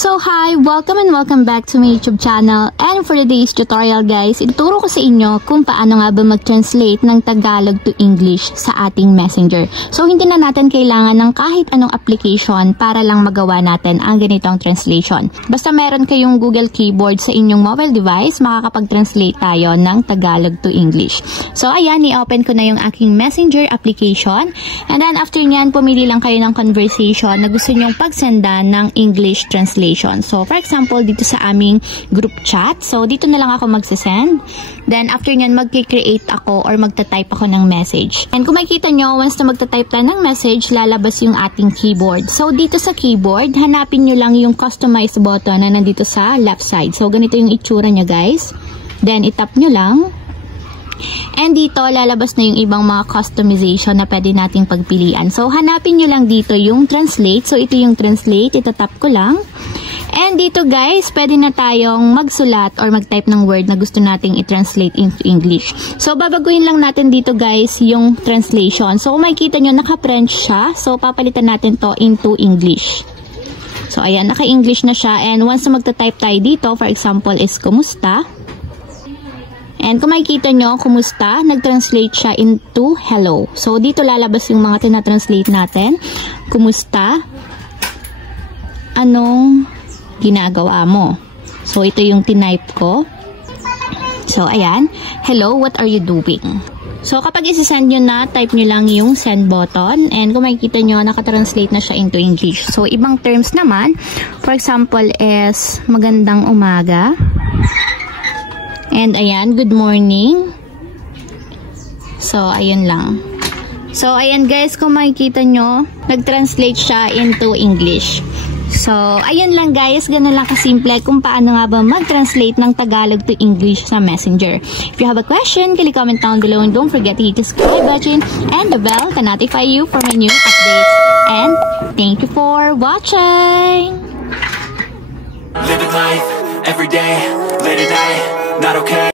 So hi! Welcome and welcome back to my YouTube channel. And for today's tutorial guys, ituturo ko sa inyo kung paano nga ba mag-translate ng Tagalog to English sa ating Messenger. So hindi na natin kailangan ng kahit anong application para lang magawa natin ang ganitong translation. Basta meron kayong Google Keyboard sa inyong mobile device, makakapag-translate tayo ng Tagalog to English. So ayan, i-open ko na yung aking Messenger application. And then after nyan, pumili lang kayo ng conversation na gusto nyong pagsendan ng English translation. So, for example, dito sa aming group chat. So, dito na lang ako magsisend. Then, after nyan, magkikreate ako or magta-type ako ng message. And kung makikita nyo, once na magta-type tayo ng message, lalabas yung ating keyboard. So, dito sa keyboard, hanapin nyo lang yung customize button na nandito sa left side. So, ganito yung itsura nya guys. Then, itap nyo lang. And dito, lalabas na yung ibang mga customization na pwede nating pagpilian. So, hanapin nyo lang dito yung translate. So, ito yung translate. Itatap ko lang. And dito guys, pwede na tayong magsulat or mag-type ng word na gusto nating i-translate into English. So, babaguhin lang natin dito guys yung translation. So, kung makikita nyo, naka-French siya. So, papalitan natin to into English. So, ayan, naka-English na siya. And once na magta-type tayo dito, for example, is kumusta. And kung makikita nyo, kumusta, nag-translate siya into hello. So, dito lalabas yung mga tinatranslate natin. Kumusta? Anong ginagawa mo? So, ito yung tinype ko. So, ayan. Hello, what are you doing? So, kapag isi-send nyo na, type nyo lang yung send button. And kung makikita nyo, nakatranslate na siya into English. So, ibang terms naman, for example, is magandang umaga. And ayan, good morning. So, ayun lang. So, ayan guys, kung makikita nyo, nag-translate siya into English. So, ayun lang guys, ganun lang kasimple kung paano nga ba mag-translate ng Tagalog to English sa Messenger. If you have a question, kindly comment down below and don't forget to hit the subscribe button and the bell to notify you for my new updates. And thank you for watching! Living life, every day, late at night, not okay.